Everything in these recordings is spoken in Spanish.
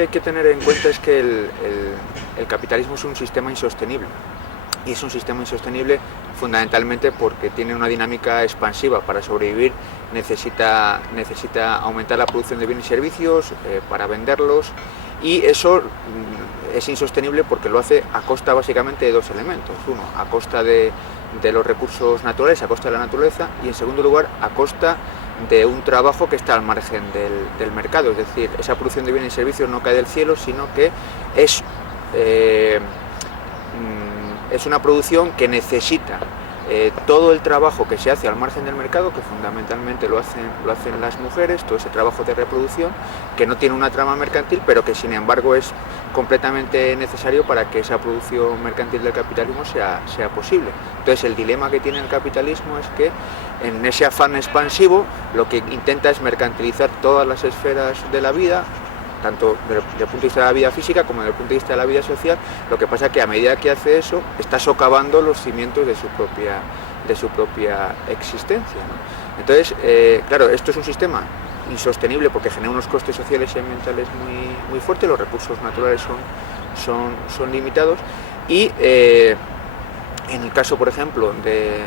que hay que tener en cuenta es que el capitalismo es un sistema insostenible. Y es un sistema insostenible fundamentalmente porque tiene una dinámica expansiva. Para sobrevivir necesita aumentar la producción de bienes y servicios para venderlos, y eso es insostenible porque lo hace a costa básicamente de dos elementos. Uno, a costa de los recursos naturales, a costa de la naturaleza, y en segundo lugar a costa de un trabajo que está al margen del mercado. Es decir, esa producción de bienes y servicios no cae del cielo, sino que es una producción que necesita todo el trabajo que se hace al margen del mercado, que fundamentalmente lo hacen las mujeres, todo ese trabajo de reproducción, que no tiene una trama mercantil, pero que sin embargo es completamente necesario para que esa producción mercantil del capitalismo sea posible. Entonces el dilema que tiene el capitalismo es que en ese afán expansivo lo que intenta es mercantilizar todas las esferas de la vida, tanto desde el punto de vista de la vida física como desde el punto de vista de la vida social. Lo que pasa es que a medida que hace eso está socavando los cimientos de su propia existencia, ¿no? Entonces, claro, esto es un sistema insostenible porque genera unos costes sociales y ambientales muy fuertes, los recursos naturales son limitados, y en el caso, por ejemplo, de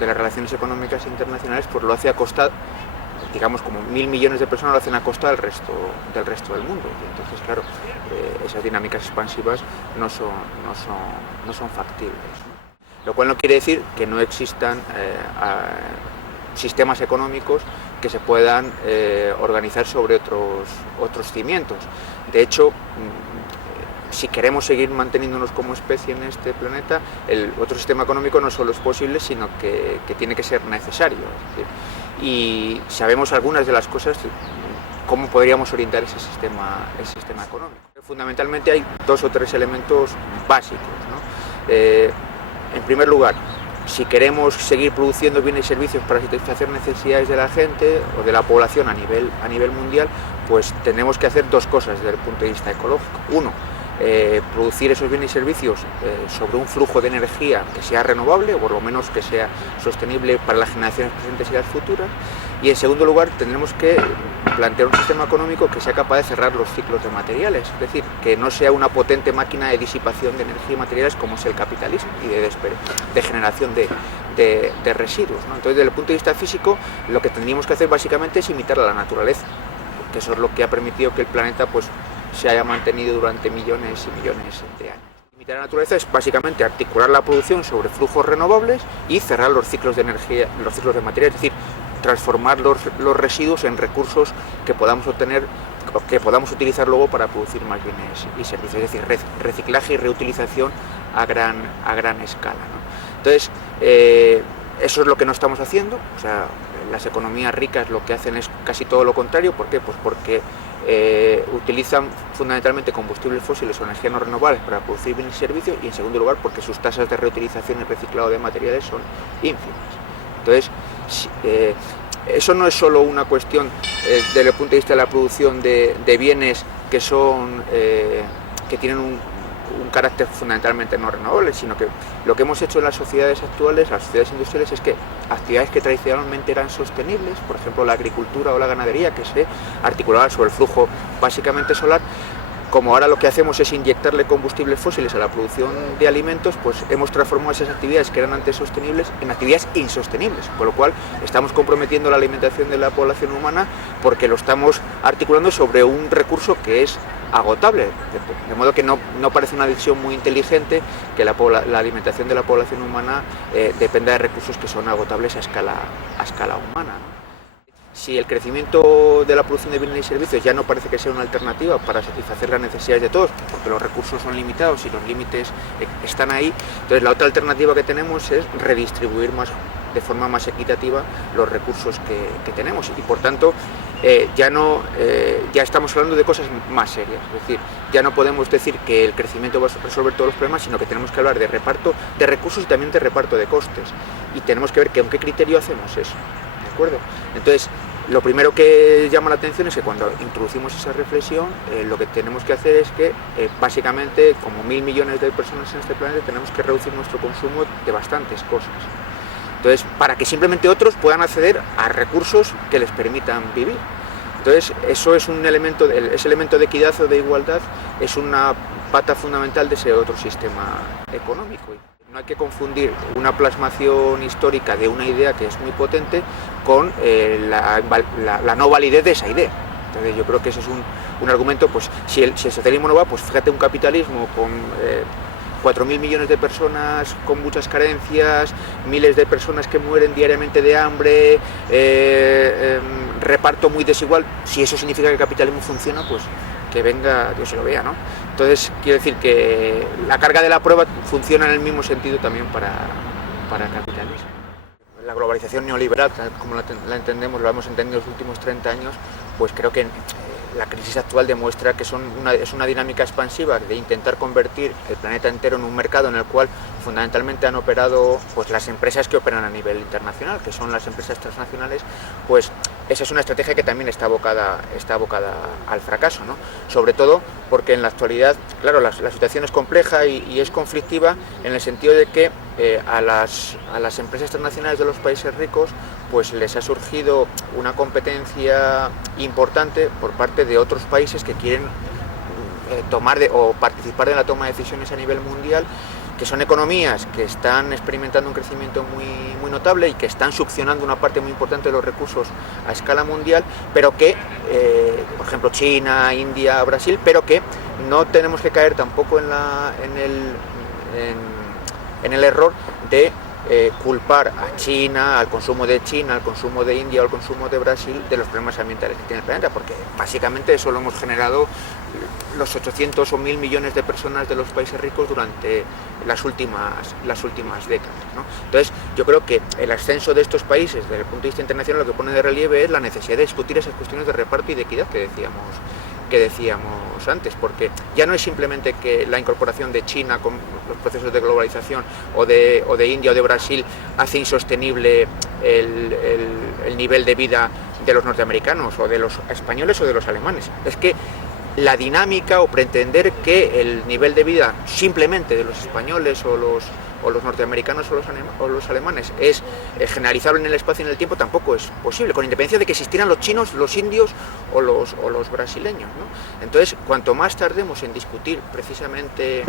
las relaciones económicas internacionales, pues lo hace a costa, digamos, como 1.000 millones de personas lo hacen a costa del resto del mundo. Y entonces, claro, esas dinámicas expansivas no son factibles, ¿no? Lo cual no quiere decir que no existan sistemas económicos que se puedan organizar sobre otros cimientos. De hecho, si queremos seguir manteniéndonos como especie en este planeta, el otro sistema económico no solo es posible, sino que tiene que ser necesario. Es decir, y sabemos algunas de las cosas, cómo podríamos orientar ese sistema económico. Fundamentalmente hay dos o tres elementos básicos, ¿no? En primer lugar, si queremos seguir produciendo bienes y servicios para satisfacer necesidades de la gente o de la población a nivel mundial, pues tenemos que hacer dos cosas desde el punto de vista ecológico. Uno, producir esos bienes y servicios sobre un flujo de energía que sea renovable, o por lo menos que sea sostenible para las generaciones presentes y las futuras. Y en segundo lugar, tendremos que plantear un sistema económico que sea capaz de cerrar los ciclos de materiales, es decir, que no sea una potente máquina de disipación de energía y materiales como es el capitalismo, y de generación de residuos, ¿no? Entonces, desde el punto de vista físico, lo que tendríamos que hacer básicamente es imitar a la naturaleza, que eso es lo que ha permitido que el planeta se haya mantenido durante millones y millones de años. Imitar la naturaleza es básicamente articular la producción sobre flujos renovables y cerrar los ciclos de energía, los ciclos de materia, es decir, transformar los residuos en recursos que podamos obtener, que podamos utilizar luego para producir más bienes y servicios, es decir, reciclaje y reutilización a gran escala, ¿no? Entonces, eso es lo que no estamos haciendo. O sea, las economías ricas lo que hacen es casi todo lo contrario. ¿Por qué? Pues porque utilizan fundamentalmente combustibles fósiles o energías no renovables para producir bienes y servicios, y en segundo lugar porque sus tasas de reutilización y reciclado de materiales son ínfimas. Entonces, eso no es solo una cuestión desde el punto de vista de la producción de bienes que tienen un carácter fundamentalmente no renovable, sino que lo que hemos hecho en las sociedades actuales, las sociedades industriales, es que actividades que tradicionalmente eran sostenibles, por ejemplo la agricultura o la ganadería, que se articulaban sobre el flujo básicamente solar, como ahora lo que hacemos es inyectarle combustibles fósiles a la producción de alimentos, pues hemos transformado esas actividades que eran antes sostenibles en actividades insostenibles, con lo cual estamos comprometiendo la alimentación de la población humana porque lo estamos articulando sobre un recurso que es agotable, de modo que no parece una decisión muy inteligente que la alimentación de la población humana dependa de recursos que son agotables a escala humana, ¿no? Si el crecimiento de la producción de bienes y servicios ya no parece que sea una alternativa para satisfacer las necesidades de todos, porque los recursos son limitados y los límites están ahí, entonces la otra alternativa que tenemos es redistribuir de forma más equitativa los recursos que tenemos, y por tanto ya estamos hablando de cosas más serias. Es decir, ya no podemos decir que el crecimiento va a resolver todos los problemas, sino que tenemos que hablar de reparto de recursos y también de reparto de costes, y tenemos que ver con qué criterio hacemos eso, ¿de acuerdo? Entonces, lo primero que llama la atención es que cuando introducimos esa reflexión, lo que tenemos que hacer es que básicamente, como 1.000 millones de personas en este planeta, tenemos que reducir nuestro consumo de bastantes cosas. Entonces, para que simplemente otros puedan acceder a recursos que les permitan vivir. Entonces, eso es un elemento, ese elemento de equidad o de igualdad es una pata fundamental de ese otro sistema económico. No hay que confundir una plasmación histórica de una idea que es muy potente con la no validez de esa idea. Entonces, yo creo que ese es un argumento, pues si el socialismo no va, pues fíjate un capitalismo con 4.000 millones de personas con muchas carencias, miles de personas que mueren diariamente de hambre, reparto muy desigual. Si eso significa que el capitalismo funciona, pues que venga Dios se lo vea, ¿no? Entonces, quiero decir que la carga de la prueba funciona en el mismo sentido también para el capitalismo. La globalización neoliberal, como la entendemos, lo hemos entendido en los últimos 30 años, pues creo que la crisis actual demuestra que es una dinámica expansiva de intentar convertir el planeta entero en un mercado en el cual fundamentalmente han operado pues las empresas que operan a nivel internacional, que son las empresas transnacionales. Pues esa es una estrategia que también está abocada al fracaso, ¿no? Sobre todo porque en la actualidad, claro, la situación es compleja y es conflictiva en el sentido de que a las empresas transnacionales de los países ricos pues les ha surgido una competencia importante por parte de otros países que quieren tomar o participar de la toma de decisiones a nivel mundial, que son economías que están experimentando un crecimiento muy notable y que están succionando una parte muy importante de los recursos a escala mundial, pero que, por ejemplo, China, India, Brasil, pero que no tenemos que caer tampoco en el error de culpar a China, al consumo de China, al consumo de India o al consumo de Brasil de los problemas ambientales que tiene el planeta, porque básicamente eso lo hemos generado los 800 o 1.000 millones de personas de los países ricos durante las últimas décadas, ¿no? Entonces, yo creo que el ascenso de estos países desde el punto de vista internacional lo que pone de relieve es la necesidad de discutir esas cuestiones de reparto y de equidad que decíamos antes, porque ya no es simplemente que la incorporación de China con los procesos de globalización o de India o de Brasil hace insostenible el nivel de vida de los norteamericanos o de los españoles o de los alemanes. Es que la dinámica o pretender que el nivel de vida simplemente de los españoles o los norteamericanos o los alemanes es generalizable en el espacio y en el tiempo tampoco es posible, con independencia de que existieran los chinos, los indios o los brasileños, ¿no? Entonces, cuanto más tardemos en discutir precisamente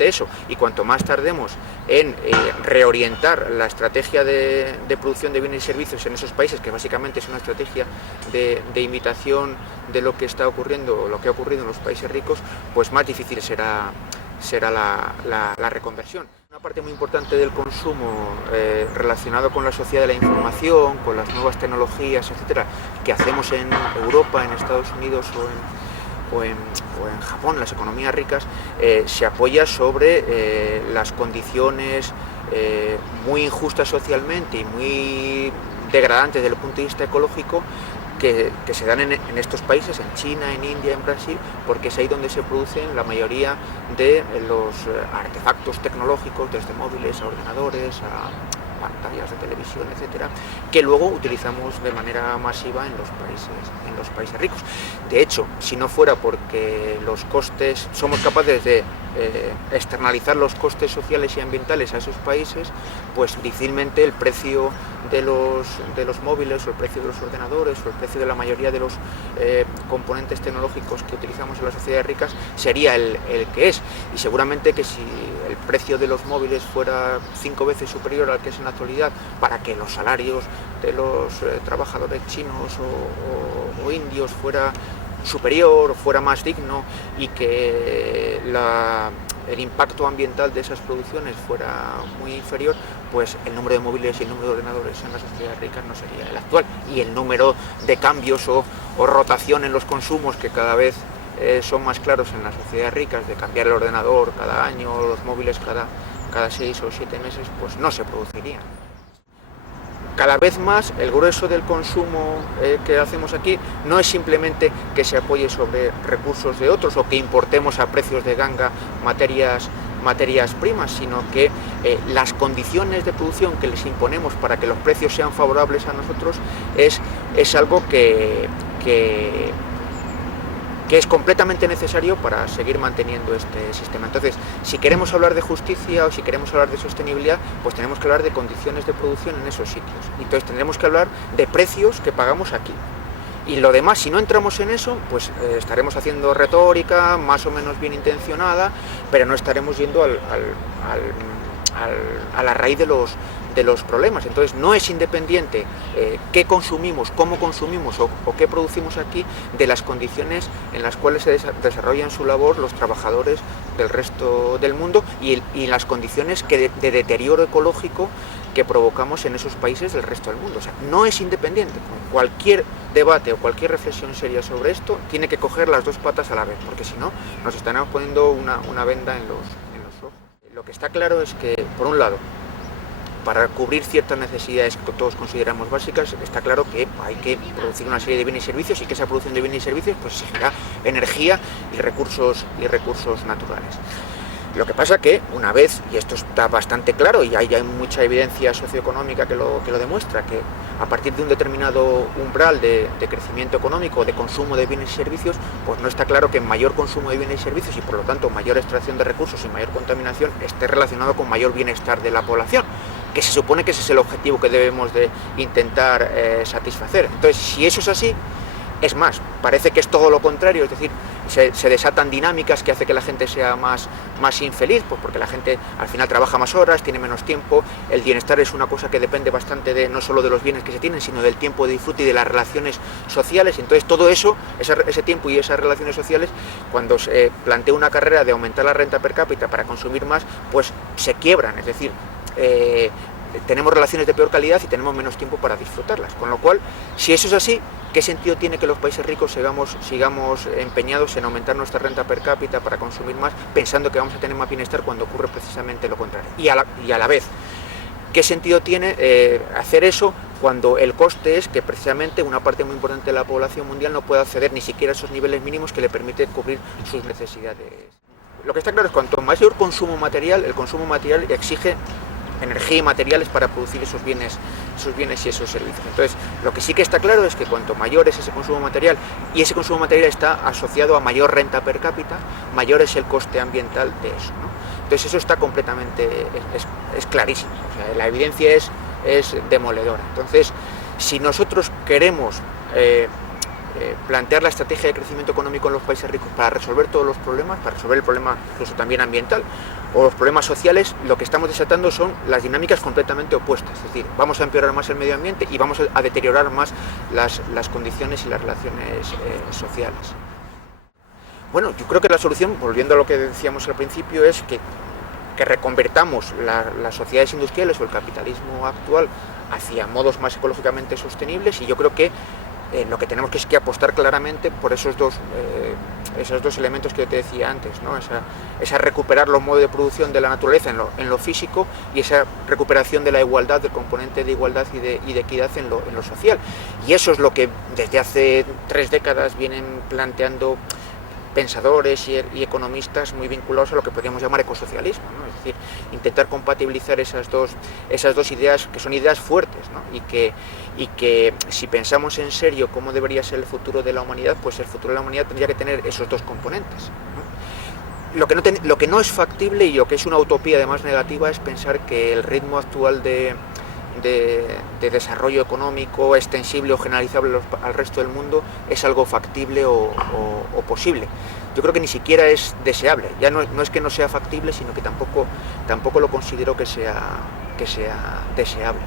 eso y cuanto más tardemos en reorientar la estrategia de producción de bienes y servicios en esos países, que básicamente es una estrategia de imitación de lo que está ocurriendo, lo que ha ocurrido en los países ricos, pues más difícil será la reconversión. Una parte muy importante del consumo relacionado con la sociedad de la información, con las nuevas tecnologías, etcétera, que hacemos en Europa, en Estados Unidos o en Japón, las economías ricas, se apoya sobre las condiciones muy injustas socialmente y muy degradantes desde el punto de vista ecológico que se dan en estos países, en China, en India, en Brasil, porque es ahí donde se producen la mayoría de los artefactos tecnológicos, desde móviles a ordenadores, a pantallas de televisión, etcétera, que luego utilizamos de manera masiva en los países ricos. De hecho, si no fuera porque los costes, somos capaces de externalizar los costes sociales y ambientales a esos países, pues difícilmente el precio de los móviles o el precio de los ordenadores o el precio de la mayoría de los componentes tecnológicos que utilizamos en las sociedades ricas sería el que es. Y seguramente que si el precio de los móviles fuera 5 veces superior al que es en la actualidad, para que los salarios de los trabajadores chinos o indios fuera superior, fuera más digno y que el impacto ambiental de esas producciones fuera muy inferior, pues el número de móviles y el número de ordenadores en las sociedades ricas no sería el actual, y el número de cambios o rotación en los consumos, que cada vez son más claros en las sociedades ricas, de cambiar el ordenador cada año o los móviles cada 6 o 7 meses, pues no se producirían. Cada vez más el grueso del consumo que hacemos aquí no es simplemente que se apoye sobre recursos de otros o que importemos a precios de ganga materias primas, sino que las condiciones de producción que les imponemos para que los precios sean favorables a nosotros es algo que es completamente necesario para seguir manteniendo este sistema. Entonces, si queremos hablar de justicia o si queremos hablar de sostenibilidad, pues tenemos que hablar de condiciones de producción en esos sitios. Entonces tendremos que hablar de precios que pagamos aquí. Y lo demás, si no entramos en eso, pues estaremos haciendo retórica más o menos bien intencionada, pero no estaremos yendo a la raíz de los problemas. Entonces no es independiente qué consumimos, cómo consumimos o qué producimos aquí de las condiciones en las cuales se desarrollan su labor los trabajadores del resto del mundo y las condiciones de deterioro ecológico que provocamos en esos países del resto del mundo. O sea, no es independiente. Cualquier debate o cualquier reflexión seria sobre esto tiene que coger las dos patas a la vez, porque si no nos estaremos poniendo una venda en los ojos. Lo que está claro es que, por un lado, para cubrir ciertas necesidades que todos consideramos básicas, está claro que hay que producir una serie de bienes y servicios, y que esa producción de bienes y servicios pues exigirá energía y recursos naturales. Lo que pasa que una vez, y esto está bastante claro y hay mucha evidencia socioeconómica que lo demuestra, que a partir de un determinado umbral de crecimiento económico, de consumo de bienes y servicios, pues no está claro que mayor consumo de bienes y servicios y por lo tanto mayor extracción de recursos y mayor contaminación esté relacionado con mayor bienestar de la población, que se supone que ese es el objetivo que debemos de intentar satisfacer. Entonces, si eso es así, es más, parece que es todo lo contrario, es decir, se desatan dinámicas que hace que la gente sea más infeliz, pues porque la gente al final trabaja más horas, tiene menos tiempo, el bienestar es una cosa que depende bastante no solo de los bienes que se tienen, sino del tiempo de disfrute y de las relaciones sociales. Entonces todo eso, ese tiempo y esas relaciones sociales, cuando se plantea una carrera de aumentar la renta per cápita para consumir más, pues se quiebran, es decir, tenemos relaciones de peor calidad y tenemos menos tiempo para disfrutarlas. Con lo cual, si eso es así, ¿qué sentido tiene que los países ricos sigamos empeñados en aumentar nuestra renta per cápita para consumir más, pensando que vamos a tener más bienestar cuando ocurre precisamente lo contrario? Y a la vez, ¿qué sentido tiene hacer eso cuando el coste es que precisamente una parte muy importante de la población mundial no puede acceder ni siquiera a esos niveles mínimos que le permiten cubrir sus necesidades? Lo que está claro es que cuanto mayor consumo material, el consumo material exige energía y materiales para producir esos bienes y esos servicios. Entonces, lo que sí que está claro es que cuanto mayor es ese consumo material, y ese consumo material está asociado a mayor renta per cápita, mayor es el coste ambiental de eso, ¿no? Entonces, eso está completamente, es clarísimo. O sea, la evidencia es demoledora. Entonces, si nosotros queremos plantear la estrategia de crecimiento económico en los países ricos para resolver todos los problemas, para resolver el problema incluso también ambiental o los problemas sociales, lo que estamos desatando son las dinámicas completamente opuestas. Es decir, vamos a empeorar más el medio ambiente y vamos a deteriorar más las condiciones y las relaciones sociales. Bueno, yo creo que la solución, volviendo a lo que decíamos al principio, es que reconvertamos las sociedades industriales o el capitalismo actual hacia modos más ecológicamente sostenibles, y yo creo que lo que tenemos que apostar claramente por esos dos elementos que yo te decía antes, ¿no? Esa recuperar los modos de producción de la naturaleza en lo físico, y esa recuperación de la igualdad, del componente de igualdad y de equidad en lo social. Y eso es lo que desde hace 3 décadas vienen planteando pensadores y economistas muy vinculados a lo que podríamos llamar ecosocialismo, ¿no? Es decir, intentar compatibilizar esas dos ideas, que son ideas fuertes, ¿no? y que si pensamos en serio cómo debería ser el futuro de la humanidad, pues el futuro de la humanidad tendría que tener esos dos componentes, ¿no? Lo que no es factible, y lo que es una utopía además negativa, es pensar que el ritmo actual de desarrollo económico extensible o generalizable al resto del mundo es algo factible o posible. Yo creo que ni siquiera es deseable. Ya no es que no sea factible, sino que tampoco lo considero que sea deseable.